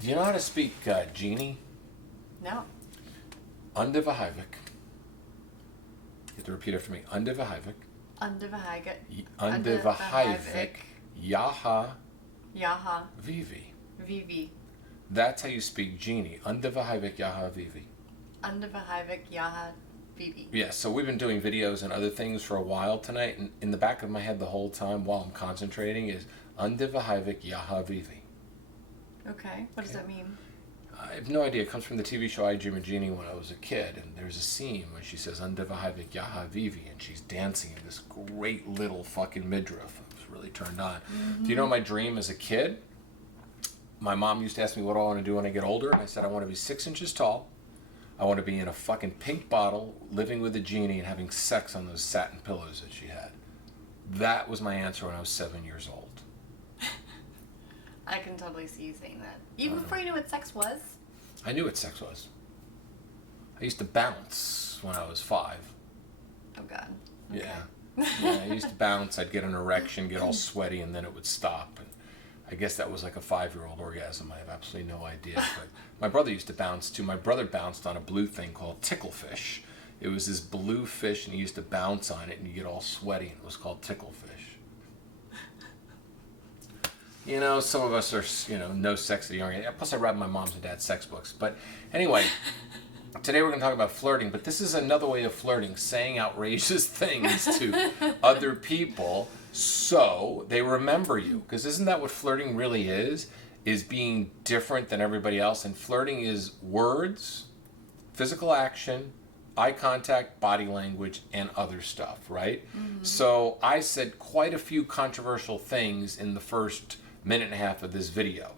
Do you know how to speak genie? No. Underverhivik. You have to repeat after me. Underverhivik. Underverhivik. Underverhivik. Yaha. Yaha. Vivi. Vivi. That's how you speak genie. Underverhivik Yaha Vivi. Underverhivik. Yaha. Vivi. Yeah, so we've been doing videos and other things for a while tonight, and in the back of my head the whole time while I'm concentrating is Underverhivik Yaha Vivi. Okay. What does that mean? I have no idea. It comes from the TV show I Dream of Jeannie when I was a kid, and there's a scene when she says Underverhivik Yaha Vivi, and she's dancing in this great little fucking midriff. I was really turned on. Mm-hmm. Do you know my dream as a kid? My mom used to ask me what I want to do when I get older, and I said I want to be 6 inches tall. I want to be in a fucking pink bottle, living with a genie, and having sex on those satin pillows that she had. That was my answer when I was 7 years old. I can totally see you saying that. Even before you knew what sex was? I knew what sex was. I used to bounce when I was 5. Oh, God. Okay. Yeah, I used to bounce. I'd get an erection, get all sweaty, and then it would stop. And I guess that was like a 5-year-old orgasm. I have absolutely no idea. But my brother used to bounce too. My brother bounced on a blue thing called ticklefish. It was this blue fish, and he used to bounce on it, and you get all sweaty, and it was called ticklefish. You know, some of us are, no sex at a young age. Plus, I read my mom's and dad's sex books. But anyway, today we're going to talk about flirting. But this is another way of flirting, saying outrageous things to other people so they remember you. Because isn't that what flirting really is being different than everybody else? And flirting is words, physical action, eye contact, body language, and other stuff, right? Mm-hmm. So I said quite a few controversial things in the first minute and a half of this video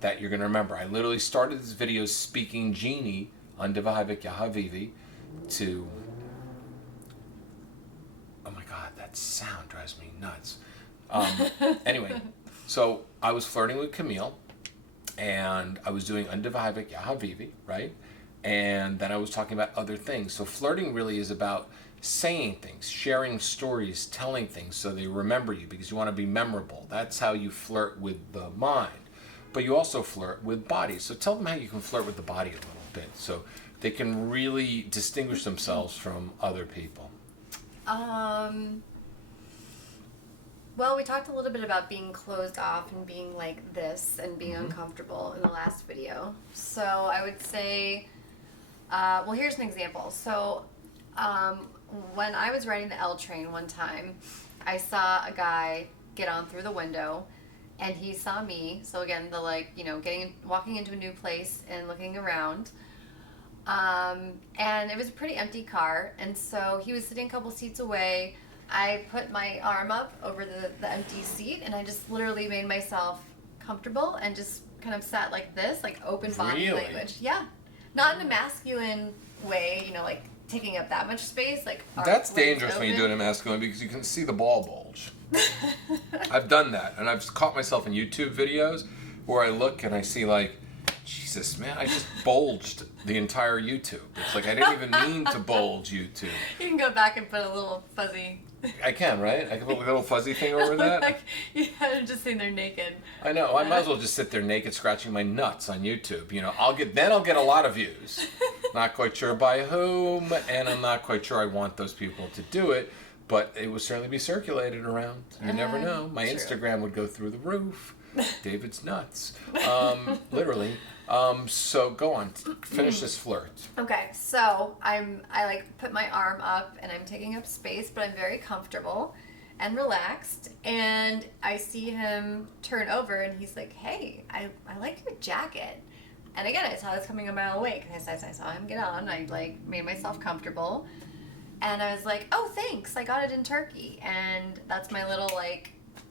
that you're going to remember. I literally started this video speaking genie, Underverhivik Yaha Vivi, to... Oh my God, that sound drives me nuts. Anyway, so I was flirting with Camille, and I was doing Underverhivik Yaha Vivi, right? And then I was talking about other things. So flirting really is about saying things, sharing stories, telling things so they remember you because you want to be memorable. That's how you flirt with the mind. But you also flirt with bodies. So tell them how you can flirt with the body a little bit so they can really distinguish themselves from other people. Well, we talked a little bit about being closed off and being like this and being uncomfortable in the last video. So I would say, well, here's an example. So when I was riding the L train one time, I saw a guy get on through the window, and he saw me. So again, the walking into a new place and looking around. And it was a pretty empty car, and so he was sitting a couple seats away. I put my arm up over the empty seat, and I just literally made myself comfortable and just kind of sat like this, like open body language. Yeah. Not in a masculine way, like taking up that much space. That's dangerous when you do it in masculine because you can see the ball bulge. I've done that, and I've caught myself in YouTube videos where I look and I see Jesus, man, I just bulged the entire YouTube. It's like I didn't even mean to bulge YouTube. You can go back and put a little fuzzy... I can, right? I can put a little fuzzy thing over that. I'm just sitting there naked. I know. I might as well just sit there naked scratching my nuts on YouTube. I'll get a lot of views. Not quite sure by whom, and I'm not quite sure I want those people to do it, but it will certainly be circulated around. You never know. My true. Instagram would go through the roof. David's nuts. Literally. So go on, finish this flirt. Okay, so I put my arm up and I'm taking up space, but I'm very comfortable and relaxed. And I see him turn over and he's like, "Hey, I like your jacket." And again, I saw this coming a mile away because I saw him get on. I made myself comfortable, and I was like, "Oh, thanks. I got it in Turkey." And that's my little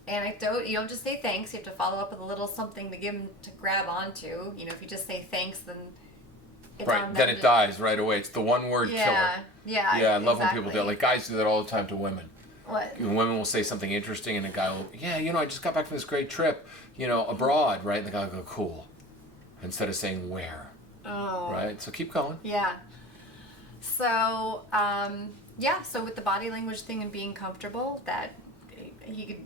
anecdote. You don't just say thanks, you have to follow up with a little something to give them to grab onto. If you just say thanks, then it's right, then it dies right away. It's the one word killer. Yeah, I love when people do that. Guys do that all the time to women. What? Women will say something interesting and a guy will, I just got back from this great trip, abroad, right? And the guy will go, cool. Instead of saying where. Oh. Right? So keep going. Yeah. So, so with the body language thing and being comfortable, that he could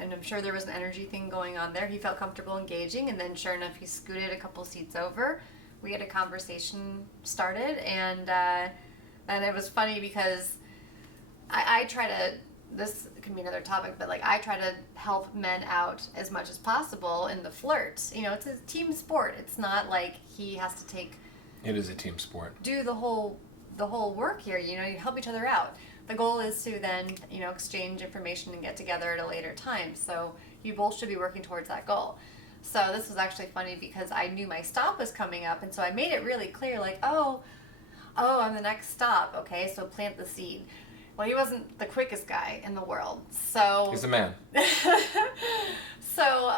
and I'm sure there was an energy thing going on there. He felt comfortable engaging, and then sure enough, he scooted a couple seats over. We had a conversation started, and it was funny because I try to, this can be another topic, but like I try to help men out as much as possible in the flirt. You know, it's a team sport. It's not like he has to take. It is a team sport. Do the whole work here. You know, you help each other out. The goal is to then, you know, exchange information and get together at a later time. So you both should be working towards that goal. So this was actually funny because I knew my stop was coming up, and so I made it really clear, like, oh, I'm the next stop. Okay, so plant the seed. Well, he wasn't the quickest guy in the world, so He's a man. So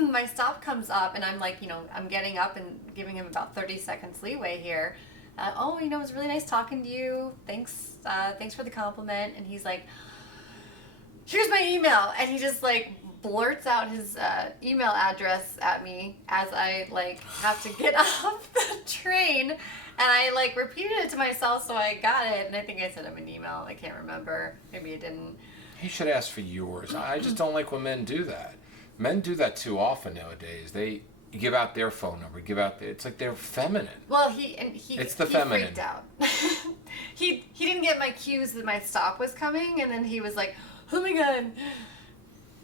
my stop comes up, and I'm like, you know, I'm getting up and giving him about 30 seconds leeway here. You know, it was really nice talking to you. Thanks for the compliment. And he's like, here's my email. And he just like blurts out his email address at me as I like have to get off the train. And I like repeated it to myself, so I got it. And I think I sent him an email. I can't remember. Maybe I didn't. He should ask for yours. I just don't like when men do that. Men do that too often nowadays. They give out their phone number. It's like they're feminine. Well, it's the he feminine. freaked out. he didn't get my cues that my stop was coming, and then he was like, "Oh my god!"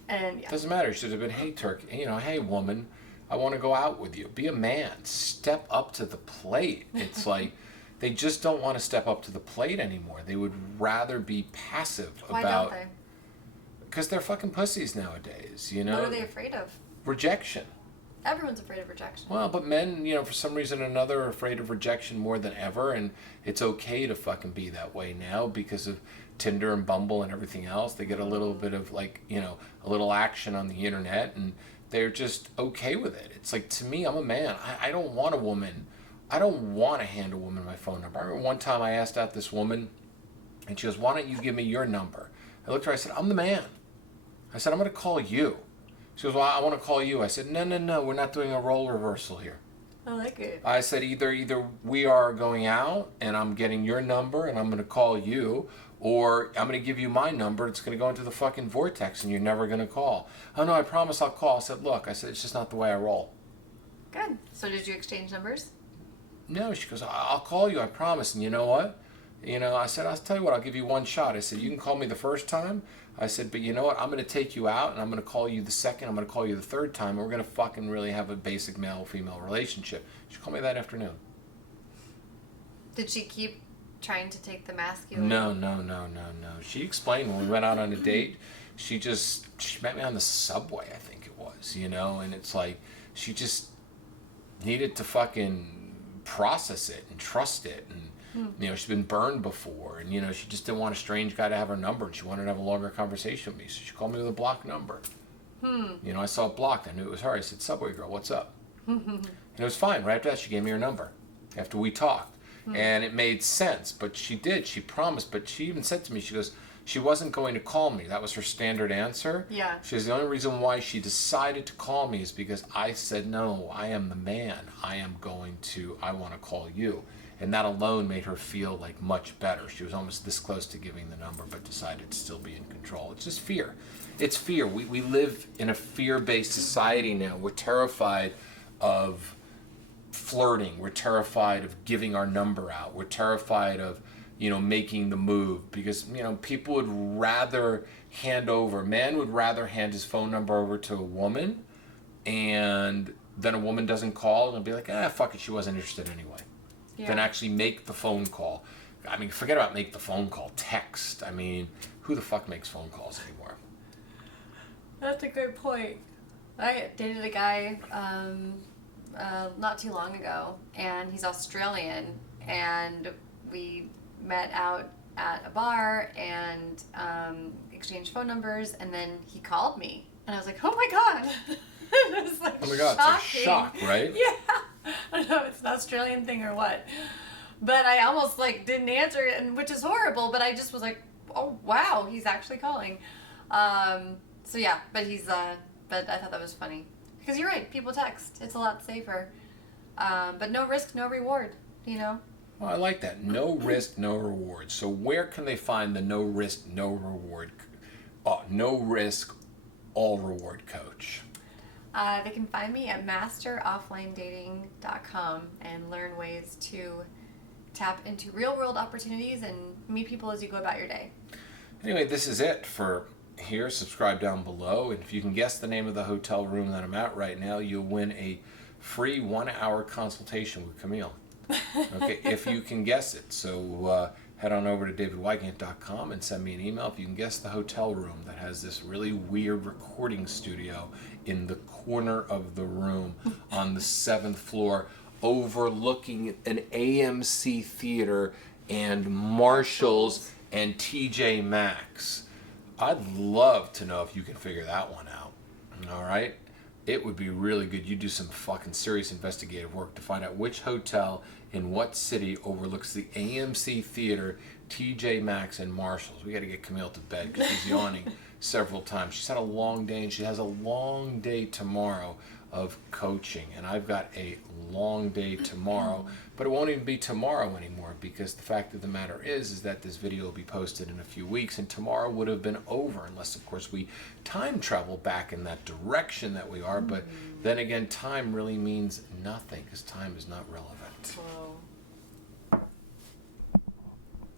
And yeah. Doesn't matter. He should have been, "Hey, Turk. You know, hey, woman, I want to go out with you. Be a man. Step up to the plate." It's like they just don't want to step up to the plate anymore. They would rather be passive Why about. Why don't they? Because they're fucking pussies nowadays. You know. What are they afraid of? Rejection. Everyone's afraid of rejection. Well, but men, you know, for some reason or another, are afraid of rejection more than ever, and it's okay to fucking be that way now because of Tinder and Bumble and everything else. They get a little bit of, like, you know, a little action on the internet, and they're just okay with it. It's like, to me, I'm a man. I don't want a woman. I don't want to hand a woman my phone number. I remember one time I asked out this woman, and she goes, "Why don't you give me your number?" I looked at her, I said, "I'm the man." I said, "I'm going to call you." She goes, "Well, I want to call you." I said, No, we're not doing a role reversal here. I like it. I said, either we are going out and I'm getting your number and I'm going to call you, or I'm going to give you my number. It's going to go into the fucking vortex and you're never going to call. "Oh, no, I promise I'll call." I said, "Look," I said, "it's just not the way I roll." Good. So did you exchange numbers? No, she goes, "I'll call you, I promise." And you know what? You know, I said, "I'll tell you what, I'll give you one shot." I said, "You can call me the first time." I said, "But you know what? I'm going to take you out and I'm going to call you the second. I'm going to call you the third time. And we're going to fucking really have a basic male-female relationship." She called me that afternoon. Did she keep trying to take the masculine? No. She explained when we went out on a date, she met me on the subway, I think it was, you know, and it's like she just needed to fucking process it and trust it, and you know, she's been burned before, and you know, she just didn't want a strange guy to have her number, and she wanted to have a longer conversation with me, so she called me with a blocked number. You know, I saw it blocked. I knew it was her. I said, "Subway girl, what's up?" And it was fine. Right after that, she gave me her number after we talked, and it made sense. But she promised. But she even said to me, she goes, she wasn't going to call me. That was her standard answer. Yeah. She says the only reason why she decided to call me is because I said, "No, I am the man. I want to call you." And that alone made her feel like much better. She was almost this close to giving the number, but decided to still be in control. It's just fear. It's fear. We live in a fear-based society now. We're terrified of flirting. We're terrified of giving our number out. We're terrified of, you know, making the move because, you know, people would rather man would rather hand his phone number over to a woman, and then a woman doesn't call and be like, fuck it, she wasn't interested anyway. Yeah. Than actually make the phone call. I mean, forget about make the phone call. Text. I mean, who the fuck makes phone calls anymore? That's a good point. I dated a guy not too long ago, and he's Australian, and we met out at a bar and exchanged phone numbers, and then he called me, and I was like, "Oh my god!" It was like, oh my god, shocking. it's a shock, right? Yeah. I don't know if it's an Australian thing or what, but I almost like didn't answer it, and which is horrible. But I just was like, "Oh wow, he's actually calling." So yeah, but but I thought that was funny because you're right. People text; it's a lot safer. But no risk, no reward. You know. Well, I like that. No risk, no reward. So where can they find the no risk, no reward? No risk, all reward coach? They can find me at masterofflinedating.com and learn ways to tap into real world opportunities and meet people as you go about your day. Anyway, this is it for here. Subscribe down below. And if you can guess the name of the hotel room that I'm at right now, you'll win a free 1-hour consultation with Camille. Okay, if you can guess it. So head on over to davidwygant.com and send me an email if you can guess the hotel room that has this really weird recording studio in the corner of the room on the 7th floor, overlooking an AMC theater and Marshalls and TJ Maxx. I'd love to know if you can figure that one out. All right? It would be really good. You do some fucking serious investigative work to find out which hotel in what city overlooks the AMC theater, TJ Maxx, and Marshalls. We got to get Camille to bed because she's yawning several times. She's had a long day, and she has a long day tomorrow of coaching. And I've got a long day tomorrow, but it won't even be tomorrow anymore, because the fact of the matter is that this video will be posted in a few weeks, and tomorrow would have been over unless, of course, we time travel back in that direction that we are. But then again, time really means nothing because time is not relevant. Whoa.